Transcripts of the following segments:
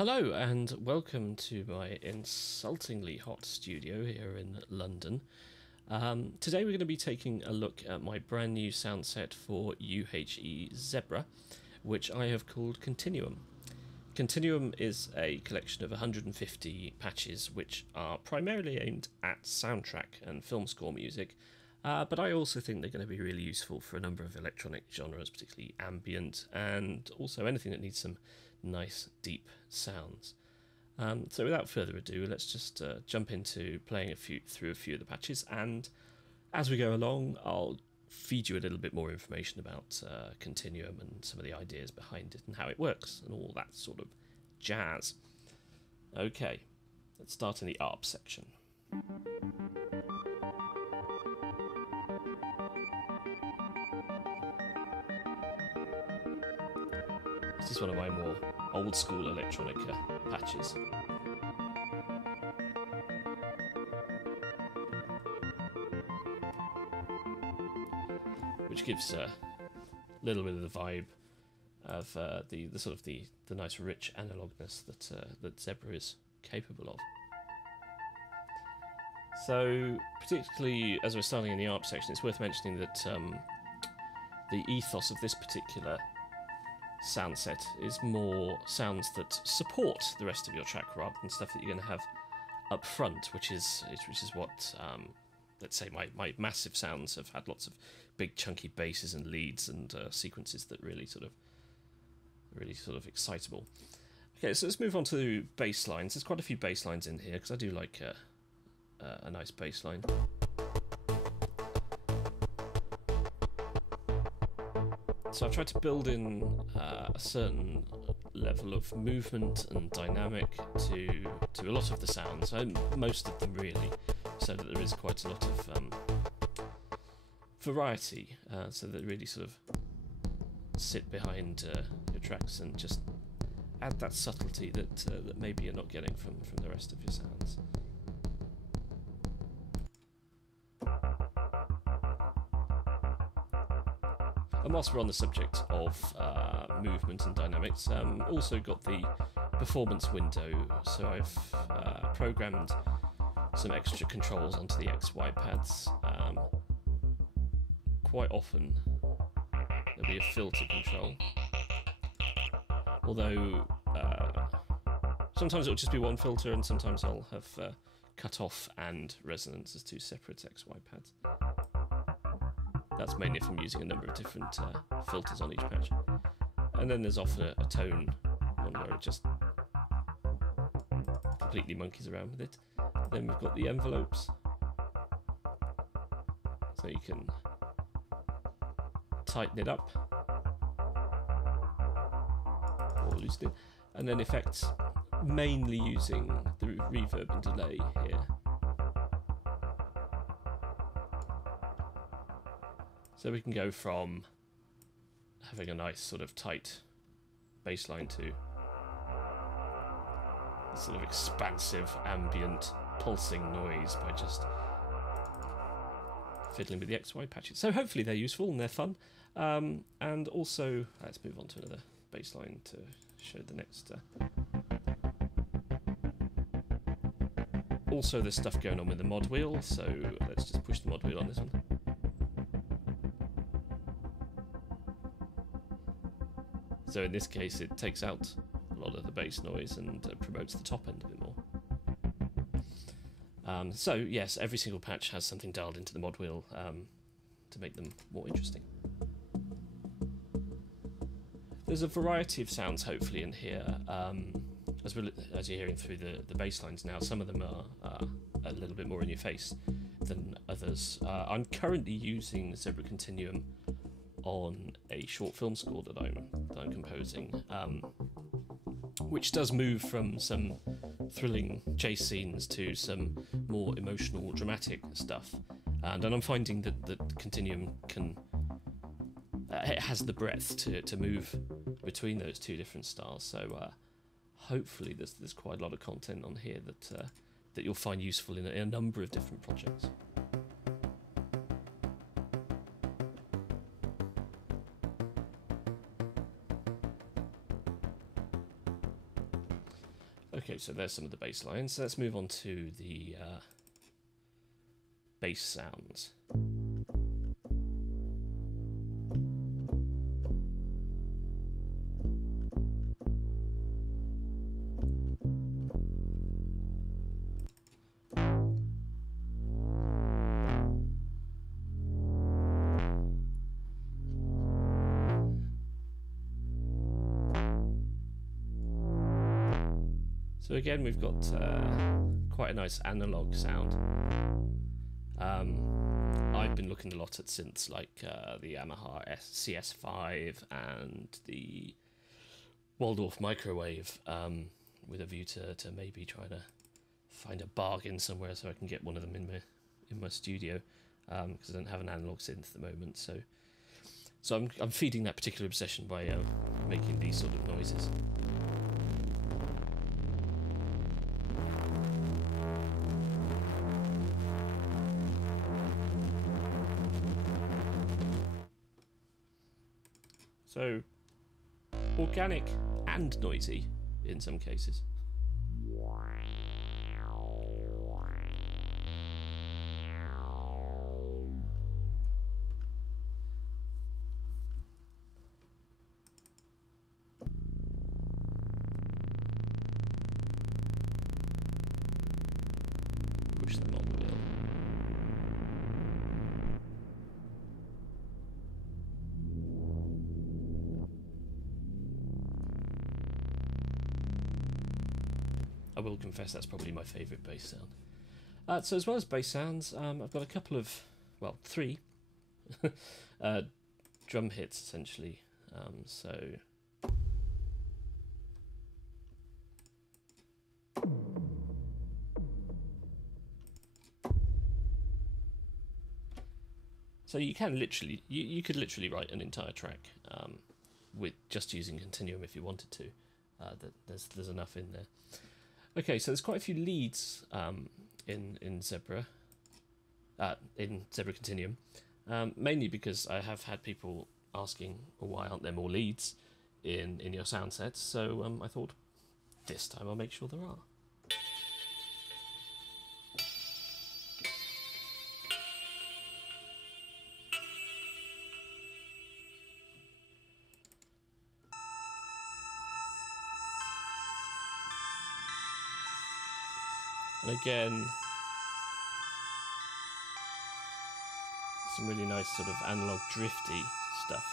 Hello and welcome to my insultingly hot studio here in London. Today we're going to be taking a look at my brand new sound set for UHE Zebra, which I have called Continuum. Continuum is a collection of 150 patches which are primarily aimed at soundtrack and film score music, but I also think they're going to be really useful for a number of electronic genres, particularly ambient, and also anything that needs some nice deep sounds. So without further ado, let's just jump into playing through a few of the patches, and as we go along I'll feed you a little bit more information about Continuum and some of the ideas behind it and how it works and all that sort of jazz. Okay, let's start in the ARP section. This is one of my more old school electronica patches. Which gives a little bit of the vibe of the nice rich analogness that Zebra is capable of. So, particularly as we're starting in the ARP section, it's worth mentioning that the ethos of this particular sound set is more sounds that support the rest of your track rather than stuff that you're going to have up front, which is what let's say my massive sounds have had lots of big chunky basses and leads and sequences that really sort of excitable. Okay, so let's move on to bass lines. There's quite a few bass lines in here because I do like a nice bass line. So I've tried to build in a certain level of movement and dynamic to a lot of the sounds, most of them really, so that there is quite a lot of variety, so that really sort of sit behind your tracks and just add that subtlety that maybe you're not getting from the rest of your sounds. And whilst we're on the subject of movement and dynamics, also got the performance window, so I've programmed some extra controls onto the XY pads. Quite often there'll be a filter control, although sometimes it'll just be one filter and sometimes I'll have cut off and resonance as two separate XY pads. That's mainly if I'm using a number of different filters on each patch. And then there's often a tone one where it just completely monkeys around with it. Then we've got the envelopes, so you can tighten it up or loosen it. And then effects, mainly using the reverb and delay here. So we can go from having a nice sort of tight bass line to a sort of expansive, ambient, pulsing noise by just fiddling with the XY patches. So hopefully they're useful and they're fun. And also, let's move on to another bass line to show the next. Also there's stuff going on with the mod wheel, so let's just push the mod wheel on this one. So in this case it takes out a lot of the bass noise and promotes the top end a bit more. So yes, every single patch has something dialed into the mod wheel to make them more interesting. There's a variety of sounds hopefully in here. As you're hearing through the bass lines now, some of them are a little bit more in your face than others. I'm currently using the Zebra Continuum on a short film score that I'm composing, which does move from some thrilling chase scenes to some more emotional, dramatic stuff. And I'm finding that Continuum it has the breadth to move between those two different styles. So hopefully there's quite a lot of content on here that you'll find useful in a number of different projects. Okay, so there's some of the bass lines. So let's move on to the bass sounds. So again, we've got quite a nice analog sound. I've been looking a lot at synths like the Yamaha CS5 and the Waldorf Microwave, with a view to maybe trying to find a bargain somewhere so I can get one of them in my studio, because I don't have an analog synth at the moment. So I'm feeding that particular obsession by making these sort of noises. So, organic and noisy in some cases. Push them on the wheel. I will confess that's probably my favourite bass sound. So as well as bass sounds, I've got a couple of, well, 3 drum hits essentially. So you can literally, you could literally write an entire track with just using Continuum if you wanted to. There's enough in there. Okay, so there's quite a few leads in Zebra Continuum, mainly because I have had people asking, well, why aren't there more leads in your sound sets? So I thought this time I'll make sure there are. And again, some really nice sort of analog drifty stuff,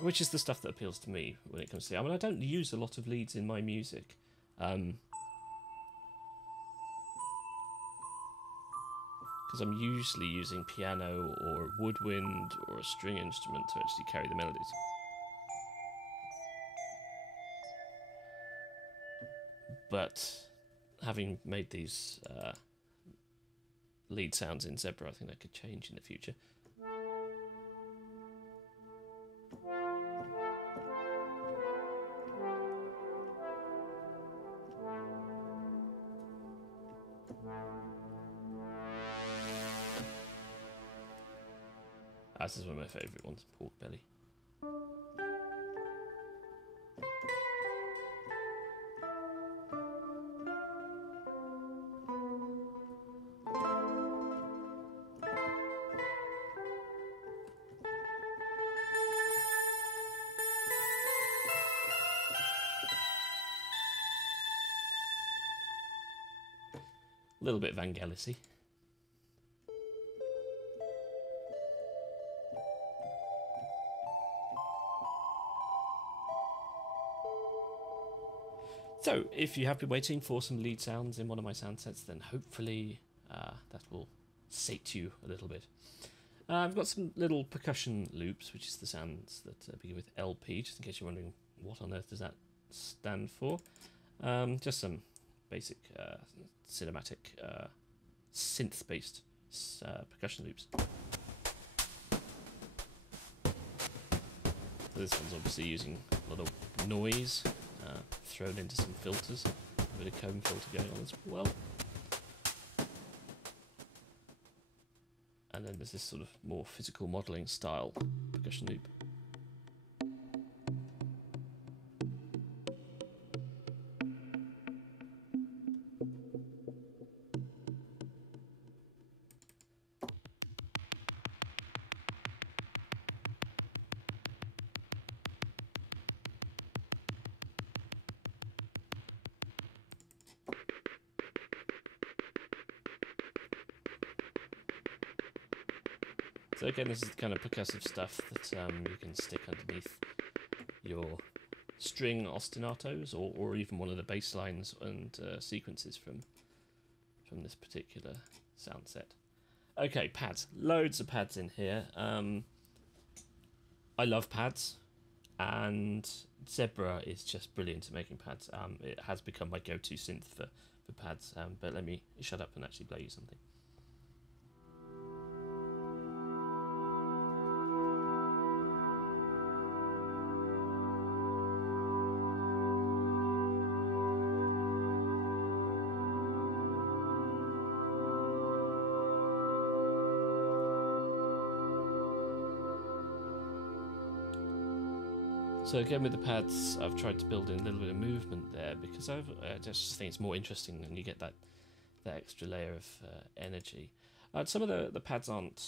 which is the stuff that appeals to me when it comes to. I mean, I don't use a lot of leads in my music, because I'm usually using piano or woodwind or a string instrument to actually carry the melodies. But having made these lead sounds in Zebra, I think that could change in the future. This is one of my favourite ones, pork belly. A little bit Vangelis-y. So, if you have been waiting for some lead sounds in one of my sound sets, then hopefully that will sate you a little bit. I've got some little percussion loops, which is the sounds that begin with LP, just in case you're wondering what on earth does that stand for. Just some basic cinematic synth-based percussion loops. So this one's obviously using a lot of noise thrown into some filters, a bit of comb filter going on as well. And then there's this sort of more physical modelling style percussion loop. So again, this is the kind of percussive stuff that you can stick underneath your string ostinatos, or even one of the bass lines and sequences from this particular sound set. Okay, pads. Loads of pads in here. I love pads, and Zebra is just brilliant at making pads. It has become my go-to synth for pads, but let me shut up and actually play you something. So again, with the pads, I've tried to build in a little bit of movement there, because I just think it's more interesting when you get that extra layer of energy. Some of the pads aren't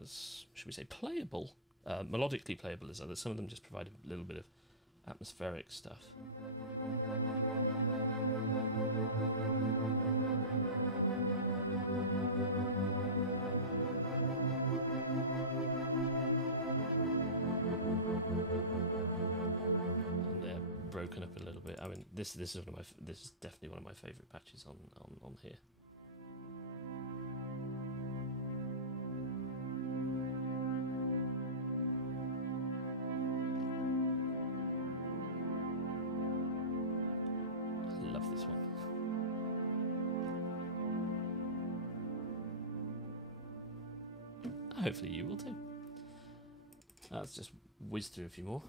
as, should we say, playable, melodically playable as others. Some of them just provide a little bit of atmospheric stuff. Broken up a little bit. I mean, this is definitely one of my favourite patches on here. I love this one. Hopefully you will too. Let's just whiz through a few more.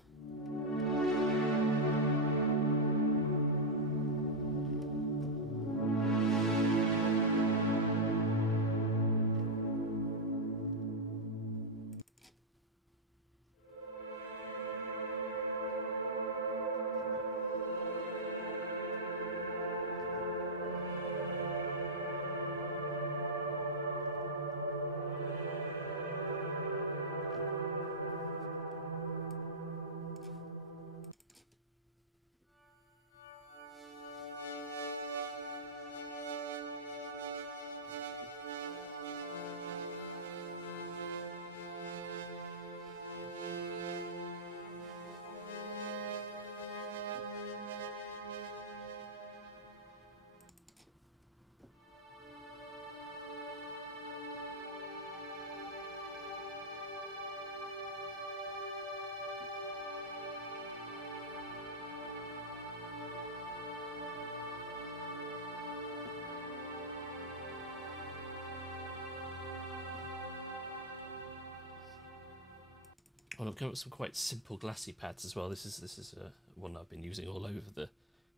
Well, I've come up with some quite simple glassy pads as well. This is one I've been using all over the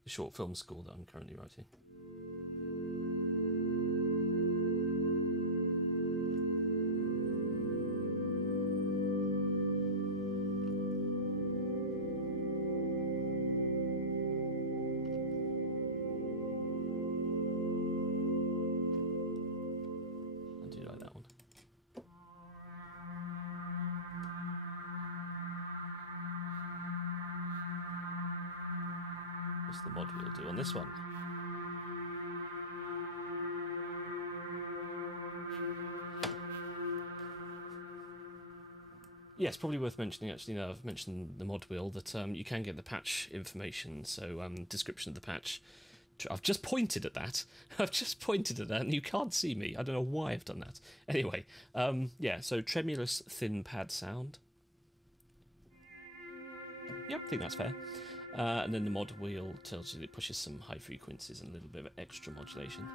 short film score that I'm currently writing. I do like that one. What's the mod wheel do on this one? Yes, probably worth mentioning actually. Now I've mentioned the mod wheel, that you can get the patch information. So description of the patch. I've just pointed at that. I've just pointed at that, and you can't see me. I don't know why I've done that. Anyway, yeah. So tremulous thin pad sound. Yep, I think that's fair. And then the mod wheel tells you that it pushes some high frequencies and a little bit of extra modulation.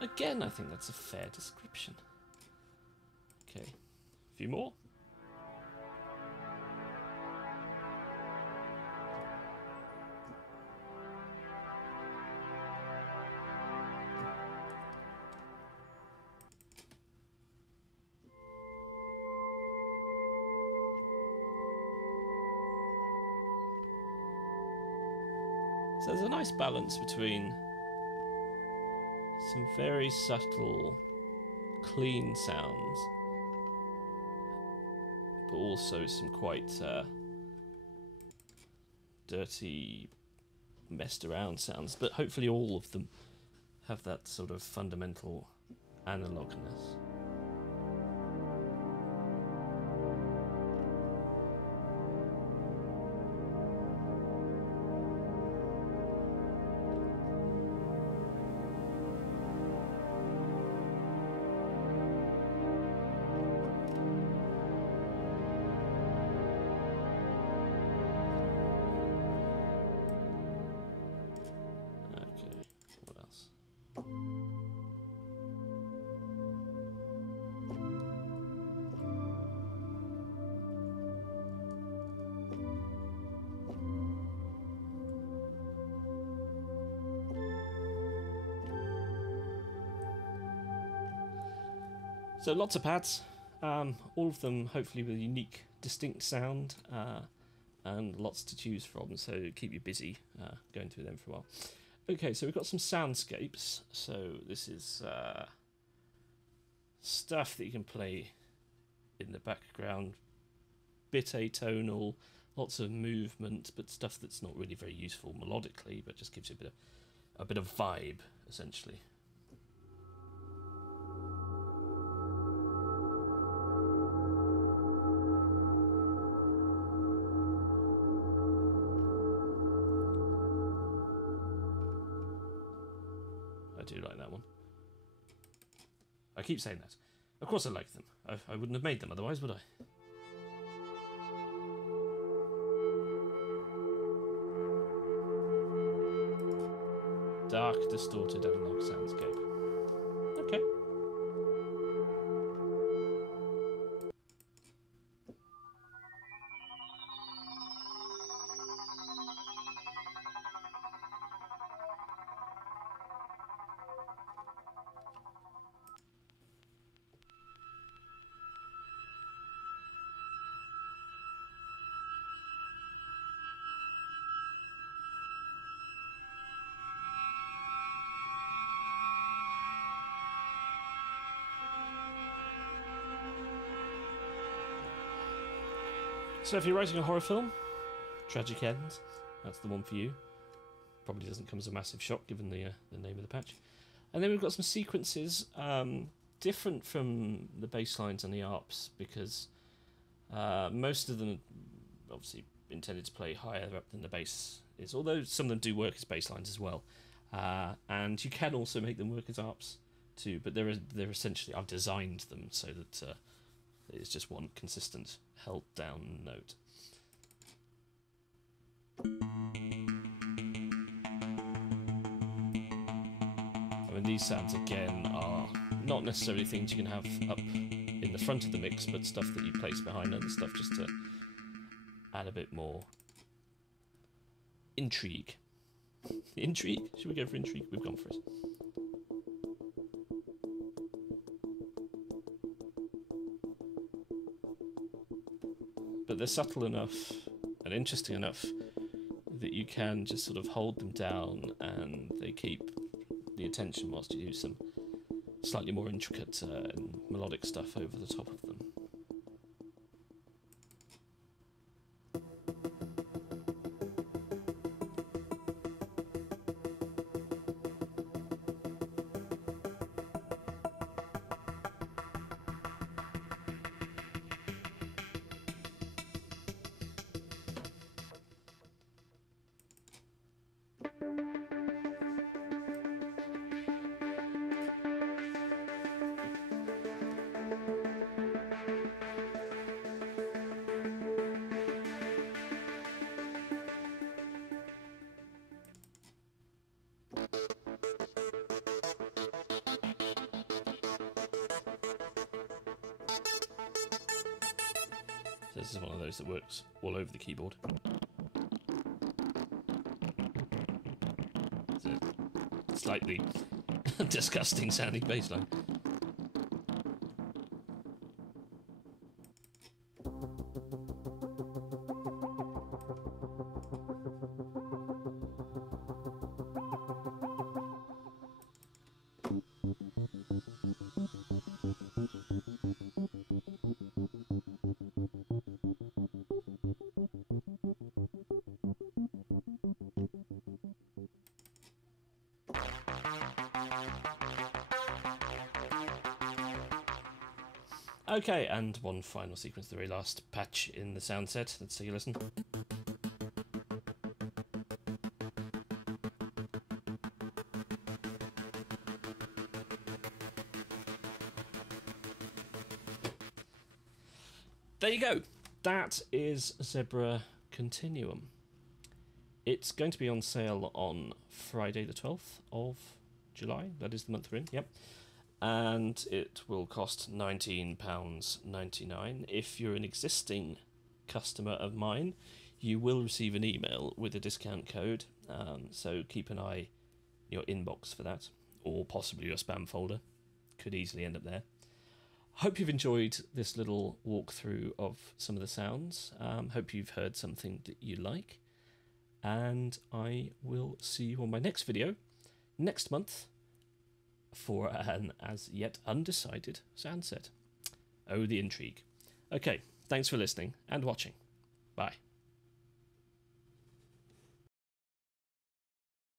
Again, I think that's a fair description. Okay, a few more. So there's a nice balance between some very subtle, clean sounds, but also some quite dirty, messed around sounds. But hopefully all of them have that sort of fundamental analogness. What else? So lots of pads, all of them hopefully with a unique, distinct sound, and lots to choose from, so keep you busy going through them for a while. Okay, so we've got some soundscapes. So this is stuff that you can play in the background, bit atonal, lots of movement, but stuff that's not really very useful melodically, but just gives you a bit of vibe, essentially. I do like that one. I keep saying that. Of course I like them. I wouldn't have made them otherwise, would I? Dark, distorted analog soundscape. Okay. So if you're writing a horror film, Tragic End, that's the one for you. Probably doesn't come as a massive shock given the name of the patch. And then we've got some sequences different from the bass lines and the arps, because most of them are obviously intended to play higher up than the bass is, although some of them do work as bass lines as well. And you can also make them work as arps too, but they're essentially, I've designed them so that it's just one consistent held down note. I mean, these sounds again are not necessarily things you can have up in the front of the mix, but stuff that you place behind other stuff just to add a bit more intrigue. Intrigue? Should we go for intrigue? We've gone for it. But they're subtle enough and interesting enough that you can just sort of hold them down and they keep the attention whilst you do some slightly more intricate and melodic stuff over the top of them. This is one of those that works all over the keyboard. It's a slightly disgusting sounding bass line. Okay, and one final sequence, the very last patch in the sound set. Let's take a listen. There you go. That is Zebra Continuum. It's going to be on sale on Friday the 12th of July. That is the month we're in, yep. And it will cost £19.99. If you're an existing customer of mine, you will receive an email with a discount code, so keep an eye in your inbox for that, or possibly your spam folder. Could easily end up there. Hope you've enjoyed this little walkthrough of some of the sounds. Hope you've heard something that you like. And I will see you on my next video next month for an as yet undecided sound set. Oh, the intrigue. Okay, thanks for listening and watching. Bye.